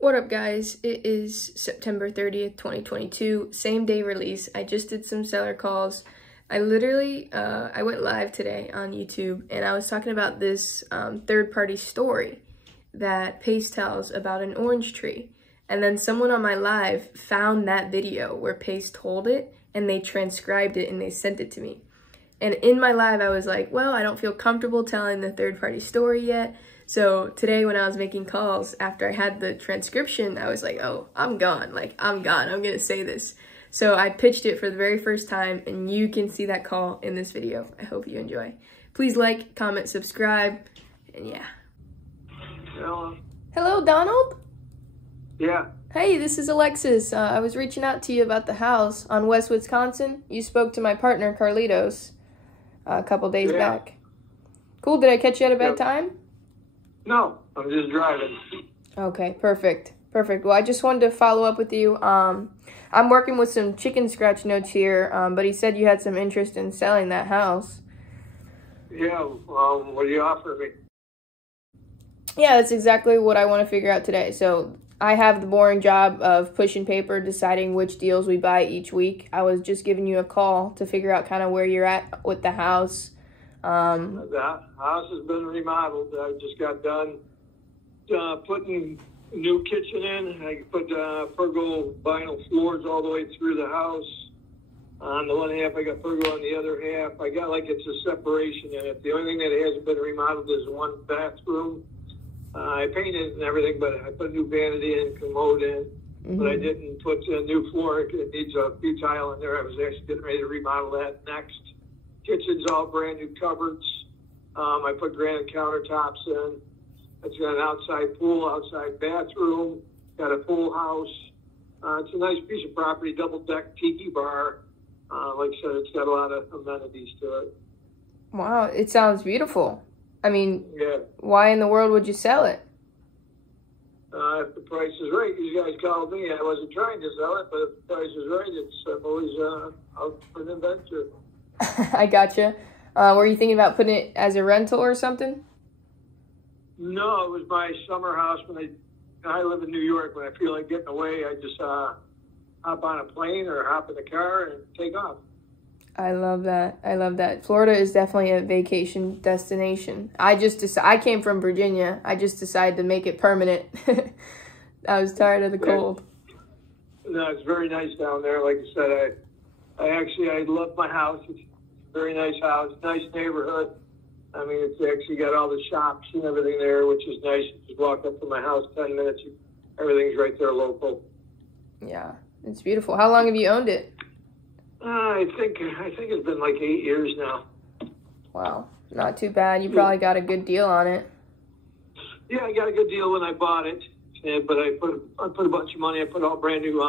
What up, guys? It is September 30th, 2022, same day release. I just did some seller calls. I went live today on YouTube, and I was talking about this third-party story that Pace tells about an orange tree. And then someone on my live found that video where Pace told it, and they transcribed it, and they sent it to me. And in my live, I was like, well, I don't feel comfortable telling the third-party story yet. So today when I was making calls, after I had the transcription, I was like, oh, I'm gone. I'm gone. I'm going to say this. So I pitched it for the very first time, and you can see that call in this video. I hope you enjoy. Please like, comment, subscribe, and yeah. Hello. Hello, Donald? Yeah. Hey, this is Alexis. I was reaching out to you about the house on West Wisconsin. You spoke to my partner, Carlitos, a couple days back. Cool. Did I catch you at a bad time? No, I'm just driving. Okay, perfect. Perfect. Well, I just wanted to follow up with you. I'm working with some chicken scratch notes here, but he said you had some interest in selling that house. Yeah, what do you offer me? Yeah, that's exactly what I want to figure out today. So I have the boring job of pushing paper, deciding which deals we buy each week. I was just giving you a call to figure out kind of where you're at with the house. The house has been remodeled. I just got done putting a new kitchen in. I put pergo vinyl floors all the way through the house. On the one half, I got pergo on the other half. I got it's a separation in it. The only thing that hasn't been remodeled is one bathroom. I painted and everything, but I put a new vanity and commode in. But I didn't put a new floor. It needs a tile in there. I was actually getting ready to remodel that next. Kitchen's all brand new cupboards. I put granite countertops in. It's got an outside pool, outside bathroom. Got a full house. It's a nice piece of property, double deck tiki bar. Like I said, it's got a lot of amenities to it. Wow, it sounds beautiful. I mean, yeah. Why in the world would you sell it? If the price is right, you guys called me. I wasn't trying to sell it, but if the price is right, I'm always out for an adventure. I gotcha. Were you thinking about putting it as a rental or something? No, it was my summer house. When I live in New York. When I feel like getting away, I just hop on a plane or hop in the car and take off. I love that. I love that. Florida is definitely a vacation destination. I came from Virginia. I just decided to make it permanent. I was tired of the cold. No, it's very nice down there. Like I said, I love my house. It's a very nice house, nice neighborhood. I mean, it's actually got all the shops and everything there, which is nice. You just walk up to my house, 10 minutes, everything's right there local. Yeah, it's beautiful. How long have you owned it? I think it's been 8 years now. Wow, not too bad. You probably got a good deal on it. Yeah, I got a good deal when I bought it, but I put a bunch of money. I put all brand new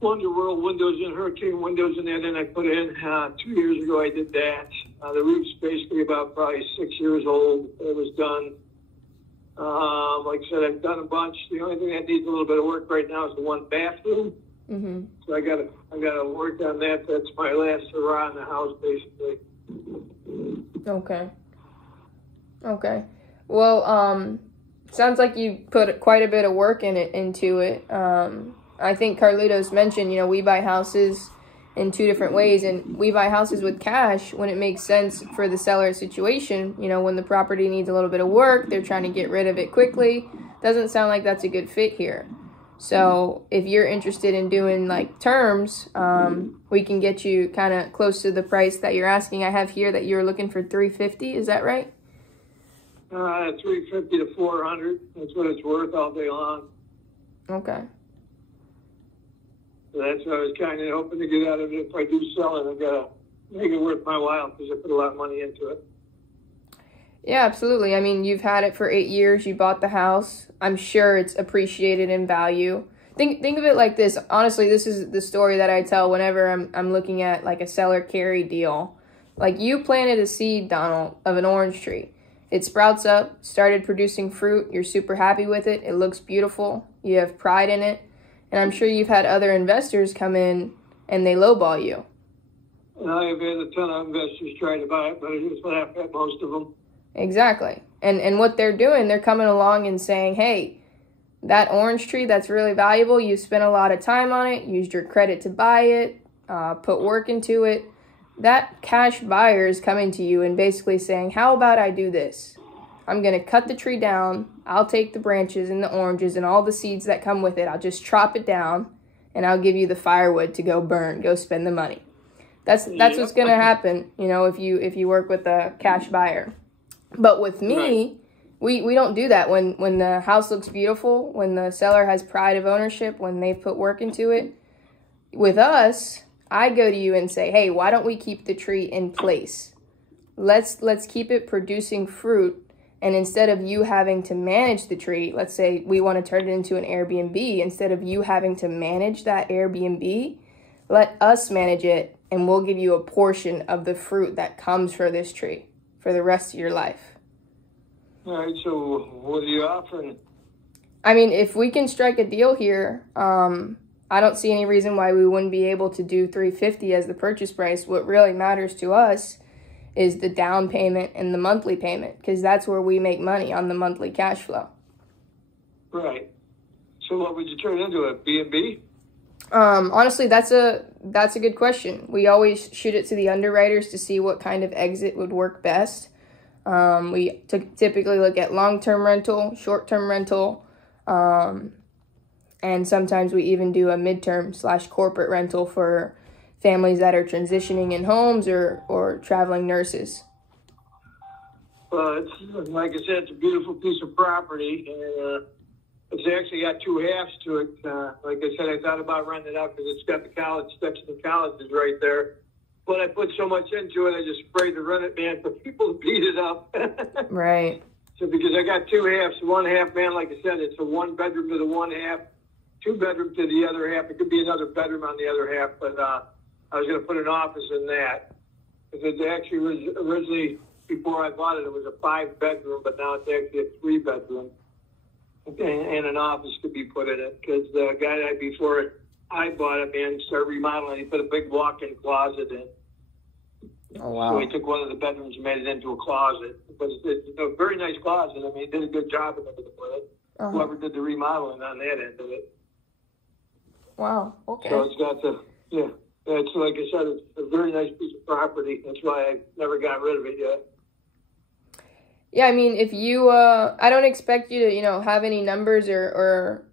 Wonder World windows in, Hurricane windows in there. Then I put in 2 years ago. I did that. The roof's basically about probably 6 years old. It was done. Like I said, I've done a bunch. The only thing that needs a little bit of work right now is the one bathroom. So I gotta work on that. That's my last hurrah in the house, basically. Okay. Well, sounds like you put quite a bit of work into it. I think Carlitos mentioned, we buy houses in two different ways, and we buy houses with cash when it makes sense for the seller situation. When the property needs a little bit of work, they're trying to get rid of it quickly. Doesn't sound like that's a good fit here. So if you're interested in doing terms, we can get you kind of close to the price that you're asking. I have here that you're looking for $350. Is that right? $350 to $400. That's what it's worth all day long. Okay. So that's what I was kind of hoping to get out of it. If I do sell it, I've got to make it worth my while because I put a lot of money into it. Yeah, absolutely. I mean, you've had it for 8 years. You bought the house. I'm sure it's appreciated in value. Think of it like this. Honestly, this is the story that I tell whenever I'm looking at a seller carry deal. You planted a seed, Donald, of an orange tree. It sprouts up, started producing fruit. You're super happy with it. It looks beautiful. You have pride in it. And I'm sure you've had other investors come in and they lowball you. I've had a ton of investors try to buy it, but I just laugh at most of them. Exactly. And what they're doing, they're coming along and saying, hey, that orange tree that's really valuable, you spent a lot of time on it, used your credit to buy it, put work into it. That cash buyer is coming to you and basically saying, how about I do this? I'm going to cut the tree down. I'll take the branches and the oranges and all the seeds that come with it. I'll just chop it down and I'll give you the firewood to go burn, go spend the money. That's what's going to happen, you know, if you work with a cash buyer. But with me, we don't do that. When the house looks beautiful, when the seller has pride of ownership, when they've put work into it, with us, I go to you and say, hey, why don't we keep the tree in place? Let's keep it producing fruit. And instead of you having to manage the tree, let's say we want to turn it into an Airbnb, instead of you having to manage that Airbnb, let us manage it and we'll give you a portion of the fruit that comes for this tree for the rest of your life. All right, so what are you offering? I mean, if we can strike a deal here, I don't see any reason why we wouldn't be able to do $350 as the purchase price. What really matters to us is the down payment and the monthly payment, because that's where we make money, on the monthly cash flow. Right. So what would you turn into, a B&B? Honestly, that's a good question. We always shoot it to the underwriters to see what kind of exit would work best. We typically look at long-term rental, short-term rental, and sometimes we even do a midterm/corporate rental for families that are transitioning in homes or traveling nurses. Well, it's, like I said, it's a beautiful piece of property, and it's actually got two halves to it. Like I said, I thought about renting it out because it's got the college steps to the colleges right there. But I put so much into it, I just sprayed the rent man for people to beat it up. Right. So because I got two halves, one half, man, like I said, it's a one bedroom to the one half, two bedroom to the other half. It could be another bedroom on the other half, but I was going to put an office in that. Because it actually was originally, before I bought it, it was a 5-bedroom, but now it's actually a 3-bedroom. And an office could be put in it. Because the guy that before I bought it, man, started remodeling. He put a big walk-in closet in. Oh, wow. So he took one of the bedrooms and made it into a closet. But it's a very nice closet. I mean, he did a good job of it with it. Whoever did the remodeling on that end of it. Wow, okay. So it's got the, yeah. It's like I said, it's a very nice piece of property. That's why I never got rid of it yet. Yeah, I mean, if you, I don't expect you to, have any numbers or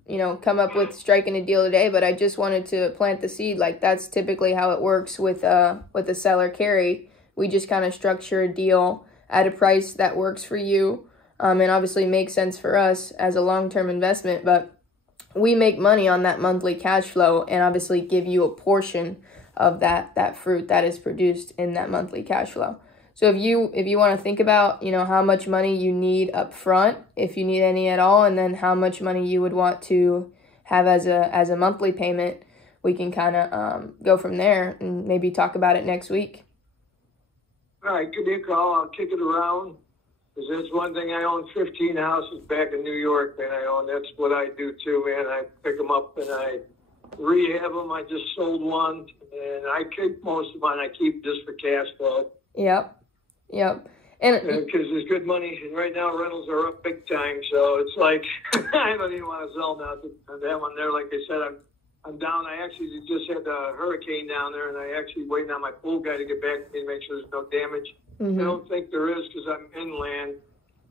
come up with striking a deal today, but I just wanted to plant the seed. Like, that's typically how it works with a seller carry. We just kind of structure a deal at a price that works for you, and obviously makes sense for us as a long-term investment, but we make money on that monthly cash flow and obviously give you a portion of that fruit that is produced in that monthly cash flow. So if you want to think about, how much money you need up front, if you need any at all, and then how much money you would want to have as a monthly payment, we can kind of go from there and maybe talk about it next week. All right, give me a call. I'll kick it around. Because that's one thing. I own 15 houses back in New York, man. That's what I do too, man. I pick them up and I rehab them. I just sold one, and I keep most of mine. I keep just for cash flow. Yep. And because there's good money, and right now rentals are up big time. So it's like I don't even want to sell now. That one there, like I said, I'm down. I actually just had a hurricane down there, and I actually waiting on my pool guy to get back to me to make sure there's no damage. I don't think there is because I'm inland,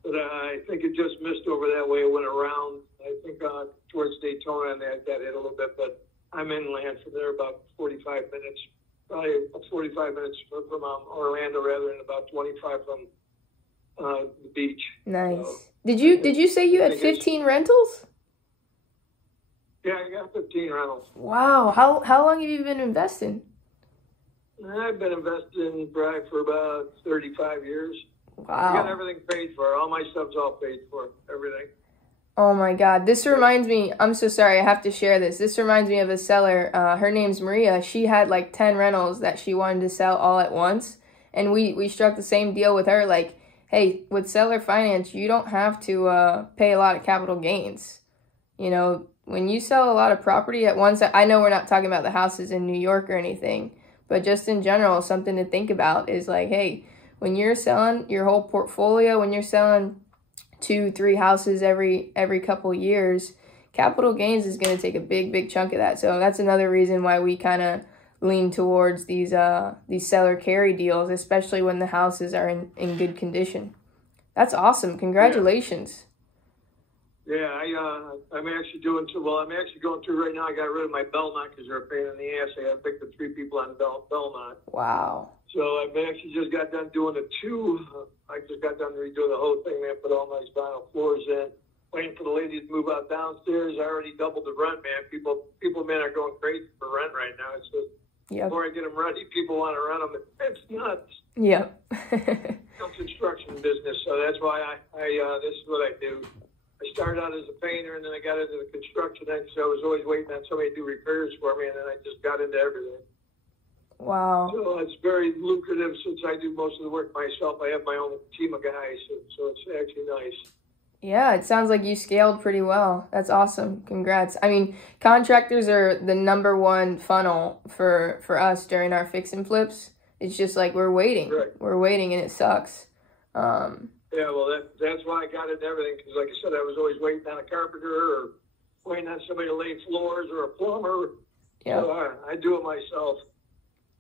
but I think it just missed over that way. It went around. I think towards Daytona, and that got hit a little bit, but I'm inland from there about 45 minutes. Probably 45 minutes from Orlando, rather, and about 25 from the beach. Nice. So, did you say you had 15 rentals? Yeah, I got 15 rentals. Wow. How long have you been investing? I've been investing probably for about 35 years. Wow. I got everything paid for. All my stuff's all paid for. Everything. Oh my God. This reminds me, I'm so sorry, I have to share this. This reminds me of a seller. Her name's Maria. She had like 10 rentals that she wanted to sell all at once. And we struck the same deal with her. Like, hey, with seller finance, you don't have to pay a lot of capital gains. When you sell a lot of property at once, I know we're not talking about the houses in New York or anything, but just in general, something to think about is like, hey, when you're selling your whole portfolio, when you're selling 2-3 houses every couple years, capital gains is going to take a big chunk of that. So that's another reason why we kind of lean towards these seller carry deals, especially when the houses are in good condition. That's awesome. Congratulations. Yeah, I'm actually doing too well. I'm actually going through right now. I got rid of my Belmont because they're a pain in the ass. I got to pick the 3 people on Belmont. Wow. So I've actually just got done doing the 2. I just got done redoing the whole thing. Man, put all nice vinyl floors in. Waiting for the ladies to move out downstairs. I already doubled the rent, man. People, man, are going crazy for rent right now. It's just before I get them ready, people want to rent them. It's nuts. Yep. Construction business, so that's why I this is what I do. I started out as a painter, and then I got into the construction end, so I was always waiting on somebody to do repairs for me, and then I just got into everything. Wow. So it's very lucrative since I do most of the work myself. I have my own team of guys, so it's actually nice. Yeah, it sounds like you scaled pretty well. That's awesome. Congrats. I mean, contractors are the #1 funnel for us during our fix and flips. It's just like we're waiting. Right. We're waiting, and it sucks. Yeah, well, that's why I got into everything, because like I said, I was always waiting on a carpenter or waiting on somebody to lay floors or a plumber. Yeah. So I do it myself.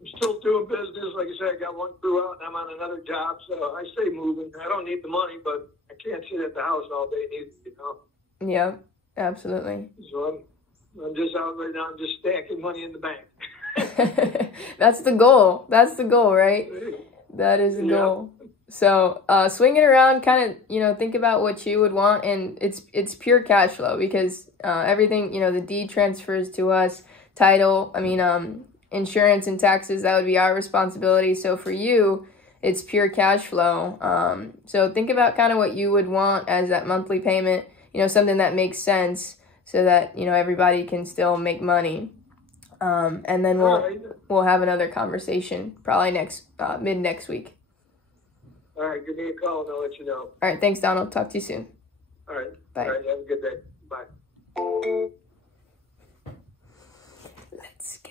I'm still doing business. Like I said, I got one crew out, and I'm on another job, so I stay moving. I don't need the money, but I can't sit at the house all day neither, you know? Yeah, absolutely. So I'm just out right now. I'm just stacking money in the bank. That's the goal. That's the goal, right? That is the goal. So swing it around, kind of, think about what you would want, and it's pure cash flow because everything, the deed transfers to us, title, insurance and taxes, that would be our responsibility. So for you, it's pure cash flow. So think about kind of what you would want as that monthly payment, something that makes sense so that, everybody can still make money. And then we'll have another conversation probably mid next week. All right, give me a call and I'll let you know. All right, thanks, Donald. Talk to you soon. All right. Bye. All right, have a good day. Bye. Let's go.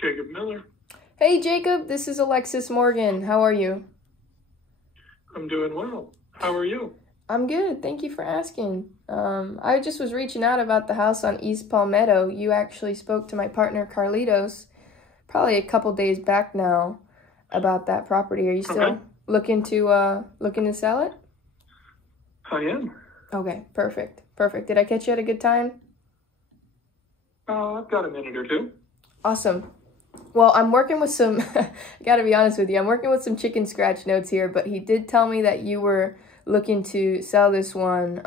Jacob Miller. Hey, Jacob. This is Alexis Morgan. How are you? I'm doing well. How are you? I'm good. Thank you for asking. I just was reaching out about the house on East Palmetto. You actually spoke to my partner, Carlitos, probably a couple days back now about that property. Are you still looking to sell it? I am. Okay, perfect. Did I catch you at a good time? I've got a minute or two. Awesome. Well, I'm working with some, I gotta be honest with you, I'm working with some chicken scratch notes here, but he did tell me that you were looking to sell this one,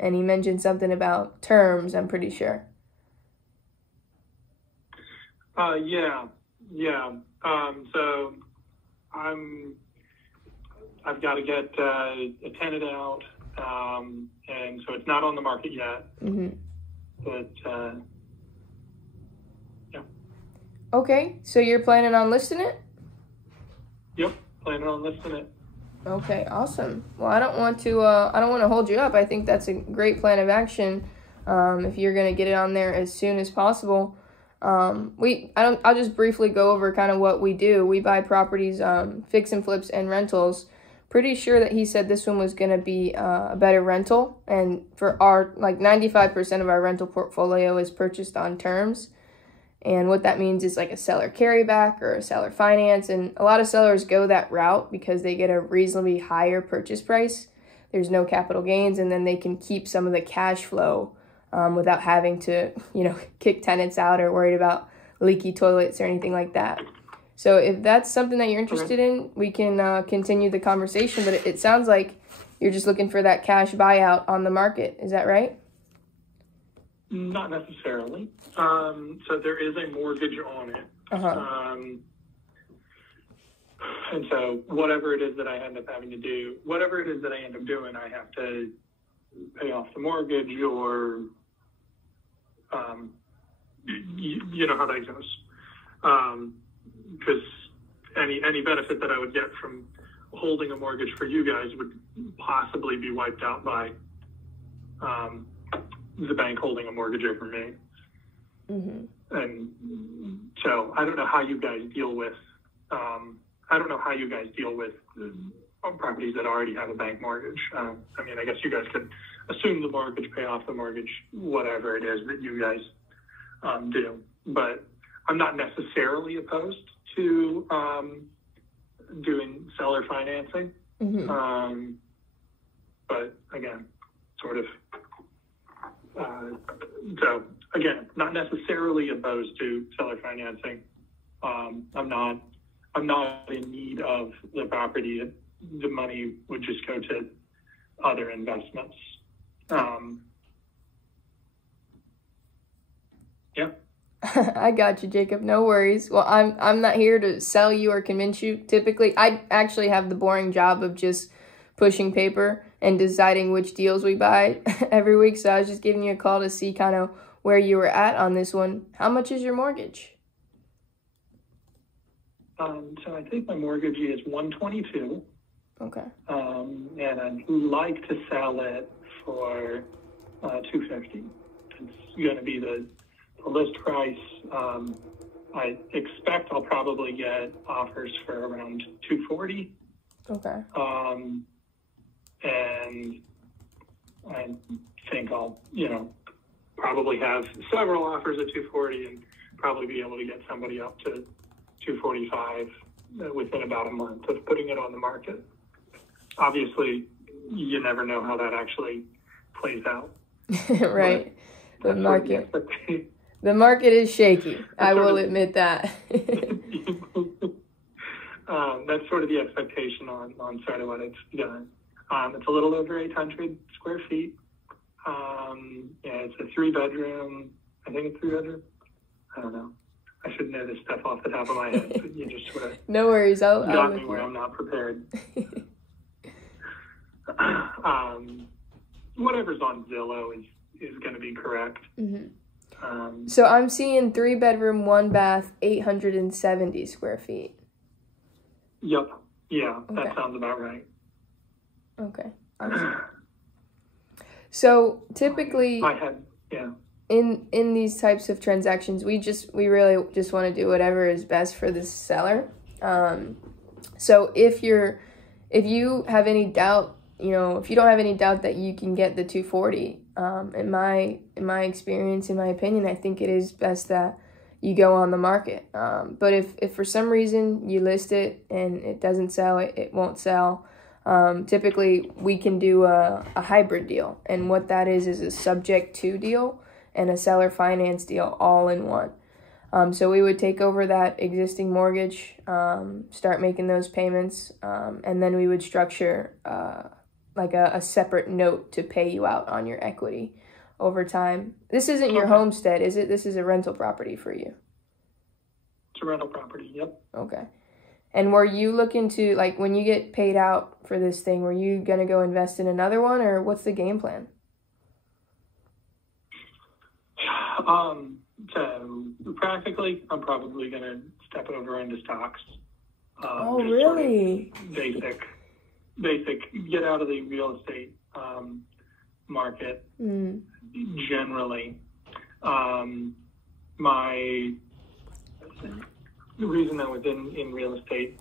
and he mentioned something about terms, I'm pretty sure. Yeah. So I've got to get a tenant out, and so it's not on the market yet. Mm-hmm. But yeah. Okay, so you're planning on listing it? Yep, planning on listing it. Okay, awesome. Well, I don't want to hold you up. I think that's a great plan of action. If you're gonna get it on there as soon as possible. I'll just briefly go over kind of what we do. We buy properties, fix and flips and rentals. Pretty sure that he said this one was gonna be a better rental, and for our 95% of our rental portfolio is purchased on terms. And what that means is like a seller carryback or a seller finance. And a lot of sellers go that route because they get a reasonably higher purchase price. There's no capital gains, and then they can keep some of the cash flow without having to, kick tenants out or worried about leaky toilets or anything like that. So if that's something that you're interested in, we can continue the conversation. But it sounds like you're just looking for that cash buyout on the market. Is that right? Not necessarily. So there is a mortgage on it. Uh-huh. And so whatever it is that I end up having to do, whatever it is that I end up doing, I have to pay off the mortgage or, you know how that goes. Because any benefit that I would get from holding a mortgage for you guys would possibly be wiped out by the bank holding a mortgage over me. Mm-hmm. And so I don't know how you guys deal with I don't know how you guys deal with properties that already have a bank mortgage. I mean, I guess you guys could assume the mortgage, pay off the mortgage, whatever it is that you guys do. But I'm not necessarily opposed to doing seller financing. Mm-hmm. But again, sort of, so again, not necessarily opposed to seller financing. I'm not in need of the property. The money would just go to other investments. Yeah. I got you, Jacob. No worries. Well, I'm not here to sell you or convince you. Typically, I actually have the boring job of just pushing paper and deciding which deals we buy every week. So I was just giving you a call to see kind of where you were at on this one. How much is your mortgage? So I think my mortgage is $122. Okay. And I'd like to sell it for $250. It's going to be the list price. I expect I'll probably get offers for around $240. Okay. And I think I'll, probably have several offers at $240 and probably be able to get somebody up to $245 within about a month of putting it on the market. Obviously, you never know how that actually plays out. Right. The market is shaky. I will admit that. That's sort of the expectation on sort of what it's done. It's a little over 800 square feet. It's a 3-bedroom. I think it's 3-bedroom. I don't know. I should know this stuff off the top of my head, but you just sort of no worries. I'll got me where I'm not prepared. Whatever's on Zillow is going to be correct. Mm-hmm. So I'm seeing 3-bedroom, 1-bath, 870 square feet. Yep. Yeah, okay. That sounds about right. Okay. So typically, in these types of transactions, we really just want to do whatever is best for the seller. So if you have any doubt, if you don't have any doubt that you can get the 240, in my experience, in my opinion, I think it is best that you go on the market. But if for some reason you list it and it doesn't sell, it won't sell. Typically we can do a hybrid deal, and what that is a subject to deal and a seller finance deal all in one. So we would take over that existing mortgage, start making those payments, and then we would structure like a separate note to pay you out on your equity over time. This isn't your homestead, is it? This is a rental property for you. It's a rental property, yep. Okay. And were you looking to, like, when you get paid out for this thing, were you going to go invest in another one, or what's the game plan? So practically, I'm probably going to step over into stocks. Oh, really? Sort of basic, get out of the real estate market generally. The reason I was in real estate